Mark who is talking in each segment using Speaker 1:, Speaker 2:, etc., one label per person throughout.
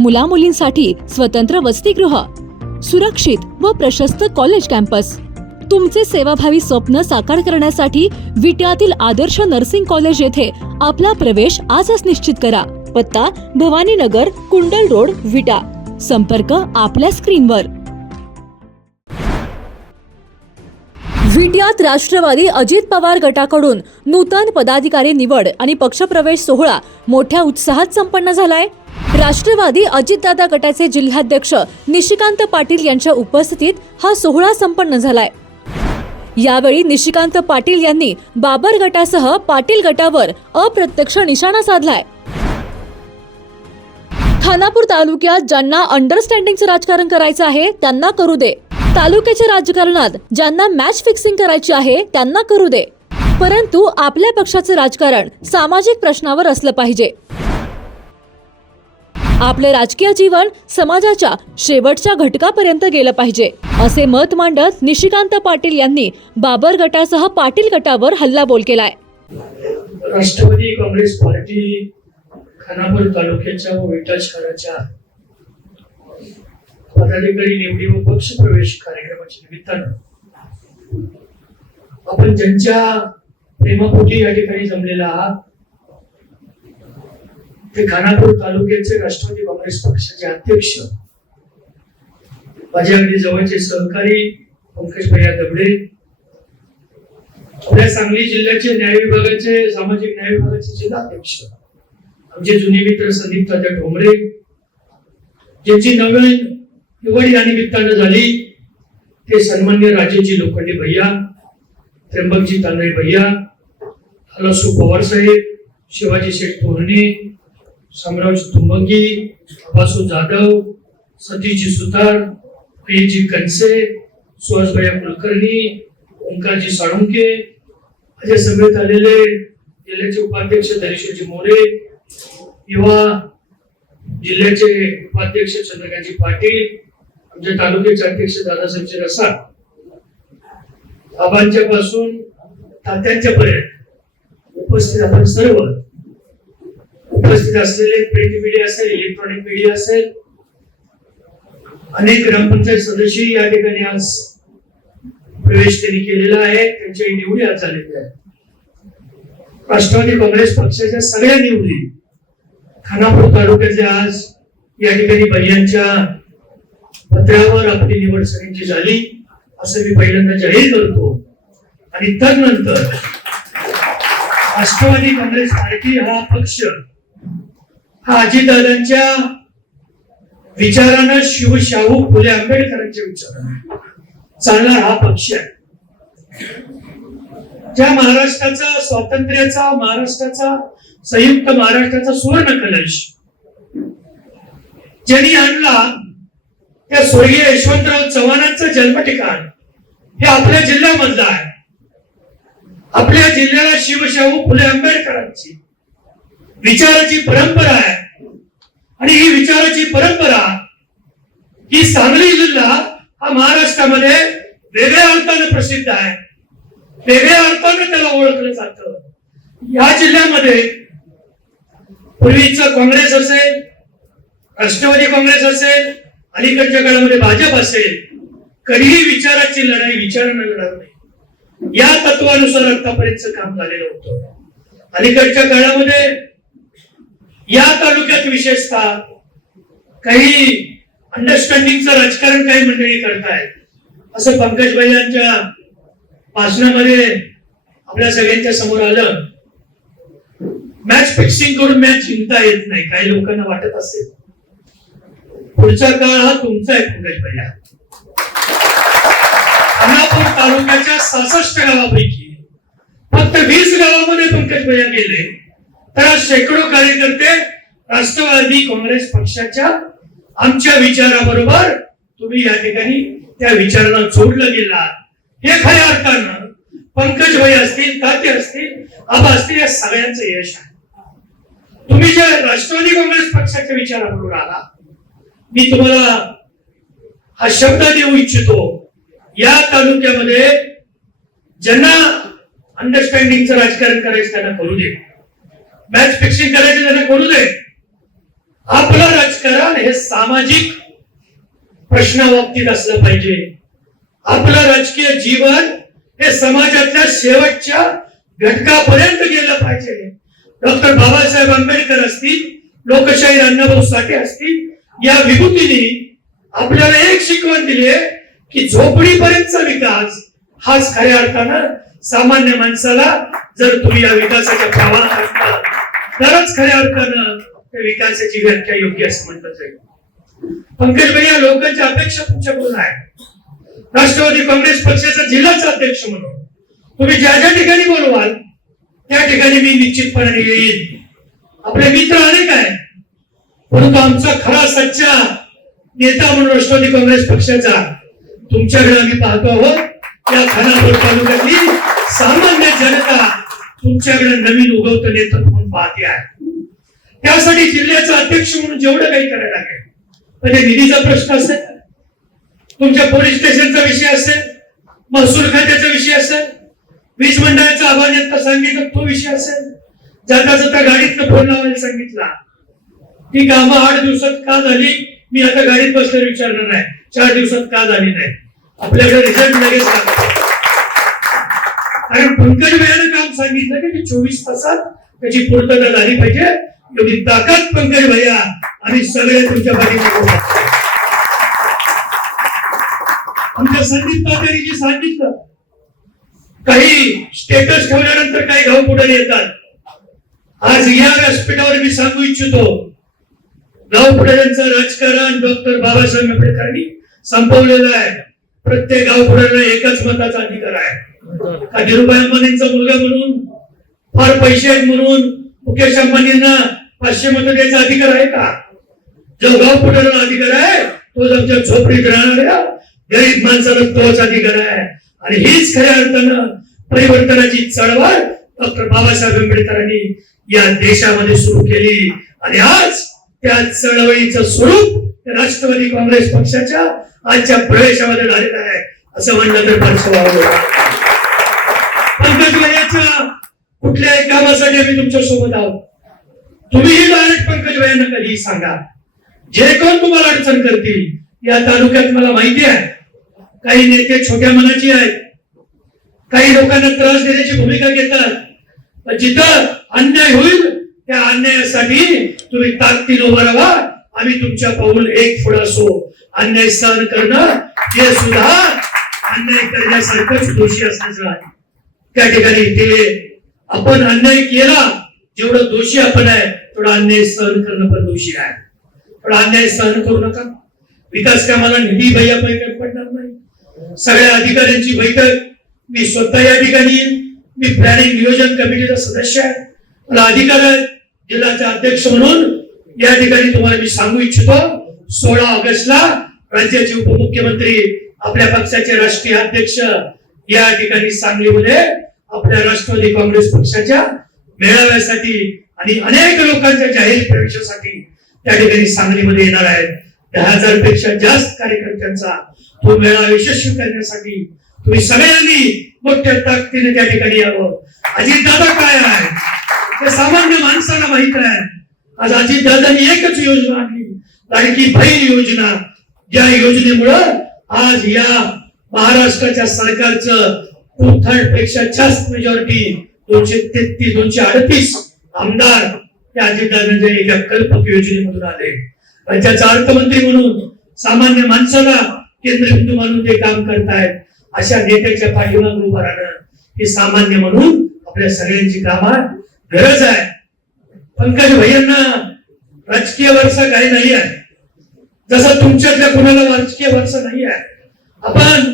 Speaker 1: मुलामुलींसाठी स्वतंत्र वसतिगृह सुरक्षित व प्रशस्त कॉलेज कॅम्पस तुमचे सेवाभावी स्वप्न साकार करण्यासाठी विट्यातील आदर्श नर्सिंग कॉलेज येथे आपला प्रवेश आजच निश्चित करा. पत्ता भवानीनगर कुंडल रोड विटा. संपर्क आपल्या स्क्रीनवर. विट्यात राष्ट्रवादी अजित पवार गटाकडून नूतन पदाधिकारी निवड आणि पक्षप्रवेश सोहळा मोठ्या उत्साहात संपन्न झालाय. राष्ट्रवादी अजितदादा गटाचे जिल्हाध्यक्ष निशिकांत पाटील यांच्या उपस्थितीत हा सोहळा संपन्न झालाय. यावेळी निशिकांत पाटील यांनी बाबर गटासह पाटील गटावर अप्रत्यक्ष निशाणा साधलाय. खानापूर तालुक्यात ज्यांना अंडरस्टँडिंगचं राजकारण करायचं आहे त्यांना करू दे. तालुक्याच्या राजकारणात ज्यांना मॅच फिक्सिंग करायची आहे त्यांना करू दे. परंतु आपल्या पक्षाचं राजकारण सामाजिक प्रश्नावर असलं पाहिजे. आपलं राजकीय जीवन समाजाच्या शेवटच्या घटकापर्यंत गेलं पाहिजे. असे मत मांडत निशिकांत पाटील यांनी बाबर गटासह पाटील गटावर हल्लाबोल केलाय.
Speaker 2: राष्ट्रवादी काँग्रेस पार्टी खानापूर तालुक्याच्या व विटा शहराच्या पदाधिकारी निवडी व पक्ष प्रवेश कार्यक्रमाच्या निमित्तानं आपण ज्यांच्या प्रेमापोटी या ठिकाणी जमलेला आहात ते खानापूर तालुक्याचे राष्ट्रवादी काँग्रेस पक्षाचे अध्यक्ष माझे अगदी जवळचे सहकारी पंकज भैया दबडे आपल्या सांगली जिल्ह्याचे न्याय विभागाचे सामाजिक न्याय विभागाचे जिल्हाध्यक्ष आमचे जुने मित्र संदीप तात्या ठोंबरे ज्यांची नवीन निवड या निमित्तानं झाली ते सन्मान्य राजेजी लोखंडे भैया त्र्यंबकजी तांदळे भैया हलासू पवार साहेब शिवाजी शेठ तोरणे शामरावजी तुंबंगी अबासू जाधव सतीजी सुतार प्रियजी कनसे सुहासभैया कुलकर्णी ओंकारजी साळुंके असे सभेत आलेले जिल्ह्याचे उपाध्यक्ष धनेश्वरजी मोरे युवा जिल्ह्याचे उपाध्यक्ष चंद्रकांतजी पाटील आमच्या तालुक्याचे अध्यक्ष दादासाहेबचे रसा बाबांच्या पासून तात्यांच्या पर्यंत उपस्थित आपण सर्व उपस्थित असलेले प्रिंट मीडिया असेल इलेक्ट्रॉनिक मीडिया असेल अनेक ग्रामपंचायत सदस्य या ठिकाणी आज प्रवेश त्यांनी केलेला आहे. त्यांच्याही निवडी आज झालेल्या आहेत. राष्ट्रवादी काँग्रेस पक्षाच्या सगळ्या निवडी खानापूर तालुक्याचे आज या ठिकाणी भैयांच्या पत्रावर आपली निवड सगळ्यांची झाली असं मी पहिल्यांदा जाहीर करतो. आणि त्यानंतर राष्ट्रवादी काँग्रेस पार्टी हा पक्ष आजीदादांच्या विचारानं शिवशाहू फुले आंबेडकरांच्या विचारानं. चालणारा हा पक्ष आहे. ज्या महाराष्ट्राचा स्वातंत्र्याचा महाराष्ट्राचा संयुक्त महाराष्ट्राचा सुवर्ण कलश ज्यांनी आणला त्या स्वर्गीय यशवंतराव चव्हाणांचं जन्म ठिकाण हे आपल्या जिल्ह्यामधलं आहे. आपल्या जिल्ह्याला शिवशाहू फुले आंबेडकरांची. विचाराची परंपरा आहे. आणि ही विचाराची परंपरा ही सांगली जिल्हा हा महाराष्ट्रामध्ये वेगळ्या अर्थानं प्रसिद्ध आहे. वेगळ्या अर्थानं त्याला ओळखलं जातं. या जिल्ह्यामध्ये पूर्वीचं काँग्रेस असेल राष्ट्रवादी काँग्रेस असेल अलीकडच्या काळामध्ये भाजप असेल कधीही विचाराची लढाई विचारानं लढणार नाही. या तत्वानुसार आतापर्यंत काम झालेलं होतं. अलीकडच्या काळामध्ये या तालुक्यात विशेषतः काही अंडरस्टँडिंगचं राजकारण काही मंडळी करतायत. असं पंकज यांच्या भाषणामध्ये आपल्या सगळ्यांच्या समोर आलं. मॅच फिक्सिंग करून मॅच जिंकता येत नाही. काही लोकांना वाटत असेल. पुढचा काळ हा तुमचा आहे पंकज भैया खानापूर तालुक्याच्या सहासष्ट गावापैकी फक्त वीस गावामध्ये पंकज भैया गेले. तर शेकडो कार्यकर्ते राष्ट्रवादी काँग्रेस पक्षाच्या आमच्या विचाराबरोबर तुम्ही या ठिकाणी त्या विचारांना जोडलं गेला हे खऱ्या अर्थानं पंकज भाई असतील ताते असतील आबा असतील या सगळ्यांचं यश आहे. तुम्ही ज्या राष्ट्रवादी काँग्रेस पक्षाच्या विचाराबरोबर आला मी तुम्हाला हा शब्द देऊ इच्छितो. या तालुक्यामध्ये ज्यांना अंडरस्टँडिंगचं राजकारण करायचं त्यांना करू दे. मॅच फिक्सिंग करायचं त्यांना करू दे आपलं राजकारण हे सामाजिक प्रश्नाबाबतीत असलं पाहिजे. आपलं राजकीय जीवन हे समाजातल्या शेवटच्या घटकापर्यंत गेलं पाहिजे. डॉक्टर बाबासाहेब आंबेडकर असतील लोकशाही अण्णाभाऊ साठे असतील या विभूतीने आपल्याला एक शिकवण दिली आहे की झोपडीपर्यंतचा विकास हाच खऱ्या अर्थानं सामान्य माणसाला जर तुम्ही या विकासाच्या प्रवाहात असता तरच खऱ्या अर्थानं त्या विकासाची व्याख्या योग्य असं म्हटलं जाईल. पंकज भैया लोकांच्या अपेक्षा तुमच्याकडून आहे. राष्ट्रवादी काँग्रेस पक्षाचा जिल्हाचा अध्यक्ष म्हणून. तुम्ही ज्या ज्या ठिकाणी बोलवाल त्या ठिकाणी मी निश्चितपणे येईल आपले मित्र अनेक आहेत. परंतु आमचा खरा सच्चा नेता म्हणून राष्ट्रवादी काँग्रेस पक्षाचा तुमच्याकडे आम्ही पाहतो आहोत. या खानापूर तालुक्यातली सामान्य जनता तुमच्याकडे नवीन उगवतं नेतृत्व म्हणून पाहते आहे. त्यासाठी जिल्ह्याचा अध्यक्ष म्हणून जेवढं काही करायला लागेल म्हणजे निधीचा प्रश्न असेल तुमच्या पोलीस स्टेशनचा विषय असेल महसूल खात्याचा विषय असेल वीज मंडळाचा आभार व्यक्त सांगितलं तो विषय असेल जाता जाता गाडीतनं फोन लावायला सांगितला. ती कामं आठ दिवसात का झाली मी आता गाडीत बसल्यावर विचारणार नाही. चार दिवसात का झाली नाही? आपल्याकडे रिझल्ट लगेच आणि पंकज भैयानं काम सांगितलं की चोवीस तासात त्याची पूर्तता झाली पाहिजे. एवढी ताकद पंकज भैया आणि सगळे तुमच्या पाठीमागे आमच्या संदीप तात्यानी सांगितलं काही स्टेटस ठेवल्यानंतर काही गाव पुढे येतात आज या व्यासपीठावर मी सांगू इच्छितो गाव पुढाऱ्यांचं राजकारण डॉक्टर बाबासाहेब आंबेडकरांनी संपवलेलं आहे. प्रत्येक गाव पुढाऱ्याला एकाच मताचा अधिकार आहे. का धीरुभाई अंबानींचा मुलगा म्हणून फार पैसे आहेत म्हणून मुकेश अंबानींना पाचशे मत द्यायचा अधिकार आहे का? जो गाव अधिकार आहे तोच आमच्या झोपडीत राहणाऱ्या गरीब माणसाला तोच अधिकार आहे. आणि हीच खऱ्या अर्थानं परिवर्तनाची चळवळ डॉक्टर बाबासाहेब आंबेडकरांनी या देशामध्ये सुरू केली. आणि आज त्या चळवळीचं स्वरूप राष्ट्रवादी काँग्रेस पक्षाच्या आजच्या प्रवेशामध्ये झालेला आहे. असं म्हणलं तर फारस पंकज वयाच्या कुठल्याही कामासाठी आम्ही तुमच्यासोबत आहोत? तुम्हीही डायरेक्ट पंकज वयांना कधीही सांगा. जे कोण तुम्हाला अडचण करतील या तालुक्यात मला माहिती आहे. काही नेते छोट्या मनाची आहेत. काही लोकांना त्रास देण्याची भूमिका घेतात. पण जिथं अन्याय होईल त्या अन्यायासाठी तुम्ही ताकदीन उभं राहा. आम्ही तुमच्या पाऊल एक फुड असो अन्याय सहन करणं हे सुद्धा अन्याय करण्यासारखंच दोषी असण्याचं आहे. त्या ठिकाणी ते आपण अन्याय केला जेवढं दोषी आपण आहे तेवढा अन्याय सहन करणं पण दोषी आहे. थोडा अन्याय सहन करू नका. विकास कामाला निधी भैया बैठक पडणार नाही. सगळ्या अधिकाऱ्यांची बैठक. मी स्वतः या ठिकाणी मी प्लॅनिंग नियोजन कमिटीचा सदस्य आहे. मला अधिकार आहे. जिल्ह्याचे अध्यक्ष म्हणून या ठिकाणी तुम्हाला मी सांगू इच्छितो सोळा ऑगस्टला राज्याचे उपमुख्यमंत्री आपल्या पक्षाचे राष्ट्रीय अध्यक्ष या ठिकाणी सांगलीमध्ये आपल्या राष्ट्रवादी काँग्रेस पक्षाच्या मेळाव्यासाठी आणि अनेक लोकांच्या जाहीर प्रवेशासाठी त्या ठिकाणी सांगलीमध्ये येणार आहेत. दहा हजारपेक्षा जास्त कार्यकर्त्यांचा तो मेळावा यशस्वी करण्यासाठी तुम्ही सगळ्यांनी मोठ्या ताकदीने त्या ठिकाणी यावं. अजित दादा काय आहे ते सामान्य माणसाला माहीत आहे आज अजित दादांनी एकच योजना आणली. लाडकी बहीण योजना या योजनेमुळं आज या महाराष्ट्राच्या सरकारचं टू थर्डपेक्षा जास्त मेजॉरिटी दोनशे तेहतीस दोनशे अडतीस आमदार त्या अजितदादांच्या एका कल्पक योजनेमधून आले. राज्याचा अर्थमंत्री म्हणून सामान्य माणसाला केंद्रबिंदू मानून ते काम करतायत अशा नेत्याच्या पाठीमागून उभं राहणं हे सामान्य म्हणून आपल्या सगळ्यांची कामात गरज आहे. पंकज भैयांना राजकीय वारसा काही नाही आहे. जसा तुमच्यातल्या कुणाला राजकीय वारसा नाही आहे. आपण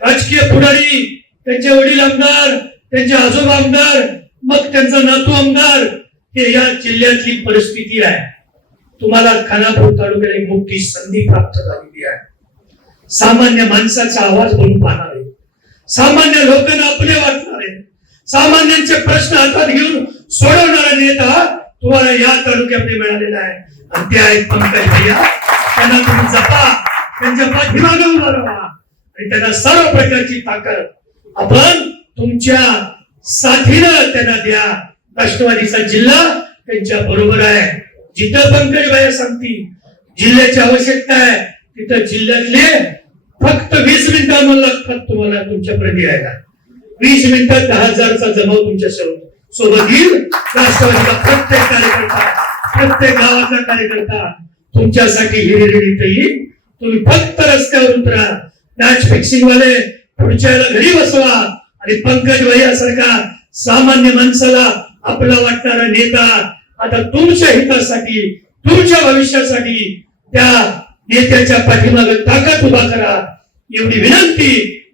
Speaker 2: राजकीय पुढारी त्यांचे वडील आमदार त्यांचे आजोबा आमदार मग त्यांचा नातू आमदार हे या जिल्ह्यातली परिस्थिती आहे. तुम्हाला खानापूर तालुक्याला एक मोठी संधी प्राप्त झालेली आहे. सामान्य माणसाचा आवाज बनून पाहणार आहे. सामान्य लोकांना आपले वाटणार आहे. सामान्यांचे प्रश्न हातात घेऊन सोडवणार नेता तुम्हाला या तालुक्यामध्ये मिळालेला आहे. आणि ते आहेत पंकज भैया. त्यांना तुम्ही जपा. त्यांच्या पाठीमागे उभा राहा. आणि त्यांना सर्व प्रकारची ताकद आपण तुमच्या साथीनं त्यांना द्या. राष्ट्रवादीचा जिल्हा त्यांच्या बरोबर आहे. जिथं पंकज भैया सांगतील जिल्ह्याची आवश्यकता आहे तिथं जिल्ह्यातले फक्त वीस मिनिटांमध्ये लागतात तुम्हाला तुमच्यापर्यंत यायला वीस मिनिटात दहा हजारचा जमाव तुमच्या सर्व सोबत येईल राष्ट्रवादीचा प्रत्येक कार्यकर्ता प्रत्येक गावाचा कार्यकर्ता तुमच्यासाठी हिरिरीत येईल तुम्ही फक्त रस्त्यावर उतरा. मॅच फिक्सिंग वाले पुढच्या वेळेला घरी बसवा. आणि पंकज भैयासारखा सामान्य माणसाला आपला वाटणारा नेता आता तुमच्या हितासाठी तुमच्या भविष्यासाठी त्या नेत्याच्या पाठीमागे ताकद उभा करा. एवढी विनंती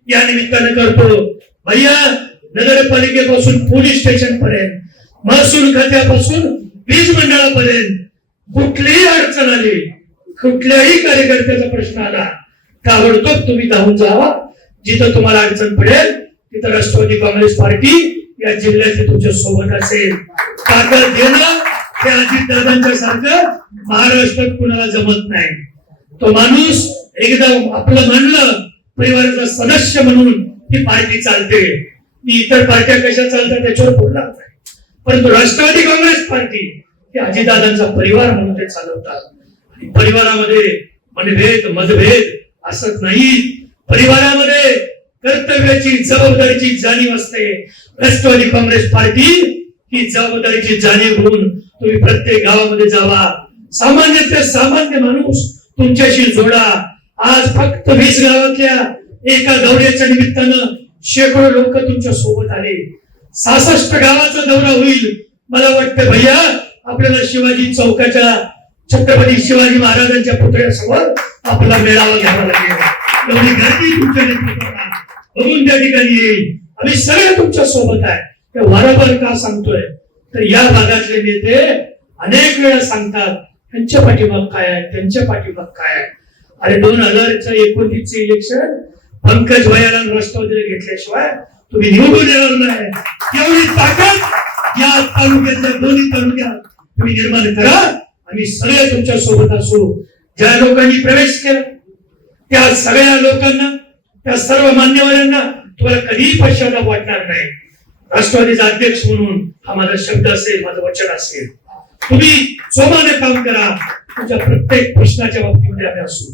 Speaker 2: या निमित्ताने करतो. भैया नगरपालिकेपासून पोलीस स्टेशन पर्यंत महसूल खात्यापासून वीज मंडळापर्यंत. कुठलीही अडचण आली कुठल्याही कार्यकर्त्याचा प्रश्न आला ताबडतोब तुम्ही धावून जावा. जिथं तुम्हाला अडचण पडेल तिथं राष्ट्रवादी काँग्रेस पार्टी या जिल्ह्याचे तुमच्यासोबत असेल. ताकद देणं हे अजितदादांच्या सारखं महाराष्ट्रात कुणाला जमत नाही. तो माणूस एकदा आपलं म्हणलं परिवाराचा सदस्य म्हणून ही पार्टी चालते. मी इतर पार्ट्या कशा चालतात त्याच्यावर बोलणार नाही. परंतु राष्ट्रवादी काँग्रेस पार्टी ही अजितदादांचा परिवार म्हणून ते चालवतात. आणि परिवारामध्ये मनभेद मतभेद असत नाही. परिवारामध्ये कर्तव्याची जबाबदारीची जाणीव असते. राष्ट्रवादी काँग्रेस पार्टी ही जबाबदारीची जाणीव होऊन तुम्ही प्रत्येक गावामध्ये जावा. सामान्यतः सामान्य माणूस तुमच्याशी जोडा. आज फक्त वीस गावातल्या एका दौऱ्याच्या निमित्तानं शेकडो लोक तुमच्यासोबत आले. सहासष्ट गावाचा दौरा होईल. मला वाटतं भैया आपल्याला शिवाजी चौकाच्या छत्रपती शिवाजी महाराजांच्या पुतळ्यासमोर आपला मेळावा घ्यावा लागेल. एवढी गर्दी तुमच्या नेतृत्वाला. बघून त्या ठिकाणी येईल. आम्ही सगळे तुमच्यासोबत आहे. ते वारंवार का सांगतोय? तर या भागातले नेते अनेक वेळा सांगतात त्यांच्या पाठीमाग काय आहे? त्यांच्या पाठीमाग काय आहे? अरे दोन हजार एकोणतीसचे इलेक्शन पंकज भयाला राष्ट्रवादीला घेतल्याशिवाय तुम्ही निवडून येणार नाही. एवढी ताकद या तालुक्यातल्या दोन्ही तालुक्यात तुम्ही निर्माण करा आम्ही सगळे तुमच्यासोबत असू. ज्या लोकांनी प्रवेश केला त्या सगळ्या लोकांना त्या सर्व मान्यवरांना तुम्हाला कधीही पश्चाताप वाटणार नाही. राष्ट्रवादीचा अध्यक्ष म्हणून हा माझा शब्द असेल माझं वचन असेल. तुम्ही सोमाने काम करा. तुमच्या प्रत्येक प्रश्नाच्या बाबतीमध्ये आम्ही असू.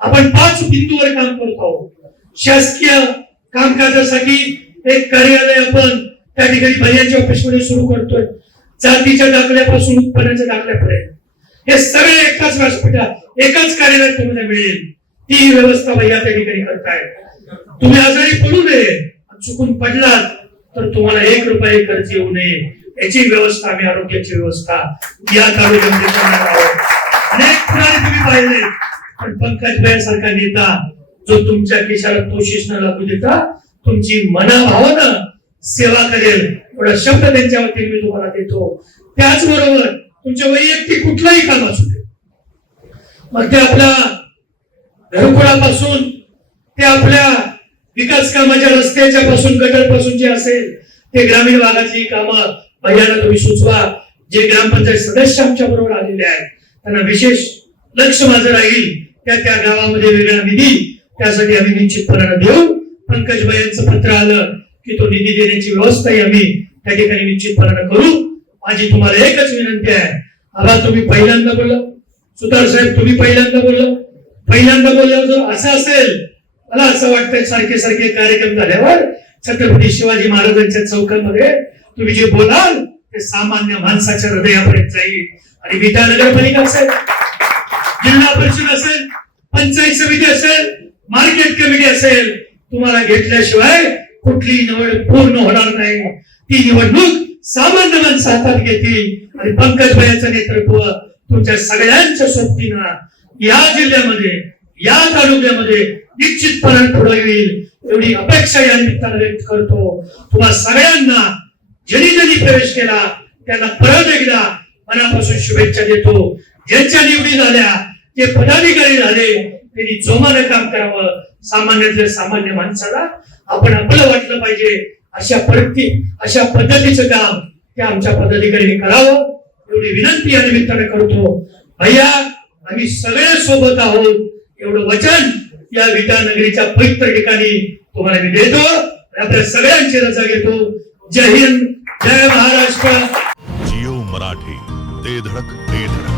Speaker 2: आपण पाच बिंदूवर काम करत आहोत. शासकीय कामकाजासाठी एक कार्यालय आपण त्या ठिकाणी भैयाच्या ऑफिसमध्ये सुरू करतोय. जातीच्या दाखल्यापासून उत्पन्नाच्या दाखल्यापर्यंत. हे सगळे एकाच व्यासपीठात एकाच कार्यालयात तुम्हाला मिळेल. ती व्यवस्था भैया त्या ठिकाणी करताय तुम्ही आजारी पडू नये चुकून पडलात तर तुम्हाला एक रुपये खर्च येऊ नये. याची व्यवस्था आम्ही आरोग्याची व्यवस्था या तालुक्यामध्ये करणार आहोत. अनेक पुराणे तुम्ही पाहिले पण पंकज सारखा नेता जो तुमच्या केशाला तोशिष न लागू देता तुमची मनाभावानं सेवा करेल. एवढा शब्द त्यांच्या वतीने मी तुम्हाला देतो. त्याचबरोबर तुमच्या वैयक्तिक कुठलंही काम असू दे. मग ते आपल्या घरकुळापासून ते आपल्या विकास कामाच्या रस्त्याच्या पासून गटरपासून जे असेल ते ग्रामीण भागाची कामं भैयाला तुम्ही सुचवा. जे ग्रामपंचायत सदस्य आमच्या बरोबर आलेले आहेत त्यांना विशेष लक्ष माझं राहील. त्या त्या गावामध्ये वेगळा निधी त्यासाठी आम्ही निश्चितपणानं देऊ. पंकज यांचं पत्र आलं की तो निधी देण्याची व्यवस्थाही आम्ही त्या ठिकाणी निश्चितपणानं करू. माझी तुम्हाला एकच विनंती आहे. आबा तुम्ही पहिल्यांदा बोलला. सुतार साहेब तुम्ही पहिल्यांदा बोलला. पहिल्यांदा बोलल्यावर जर असं असेल मला असं वाटतंय सारखे सारखे कार्यक्रम झाल्यावर छत्रपती शिवाजी महाराजांच्या चौकांमध्ये तुम्ही जे बोलाल ते सामान्य माणसाच्या हृदयापर्यंत जाईल. आणि विटा नगरपालिका असेल जिल्हा परिषद असेल पंचायत समिती असेल मार्केट कमिटी असेल तुम्हाला घेतल्याशिवाय कुठली निवड पूर्ण होणार नाही. ती निवडणूक सामान्य माणसं हातात घेतील. आणि पंकज भयाचं नेतृत्व तुमच्या सगळ्यांच्या सोबतीनं या जिल्ह्यामध्ये या तालुक्यामध्ये निश्चितपणे पुढे येईल. एवढी अपेक्षा या निमित्तानं व्यक्त करतो. तुम्हा सगळ्यांना ज्यांनी ज्यांनी प्रवेश केला त्यांना परत एकदा मनापासून शुभेच्छा देतो. ज्यांच्या निवडी झाल्या जे पदाधिकारी झाले त्यांनी जोमाने काम करावं. सामान्यातल्या सामान्य माणसाला आपण आपलं वाटलं पाहिजे. अशा परिस्थिती अशा पद्धतीचं काम त्या आमच्या पदाधिकाऱ्यांनी करावं. एवढी विनंती या निमित्ताने करतो. भैया आम्ही सगळे सोबत आहोत. एवढं वचन या विद्यानगरीच्या पवित्र ठिकाणी तुम्हाला मी देतो आपल्या सगळ्यांची रजा घेतो. जय हिंद. जय महाराष्ट्र.
Speaker 3: जिओ मराठी ते धडक ते धडक.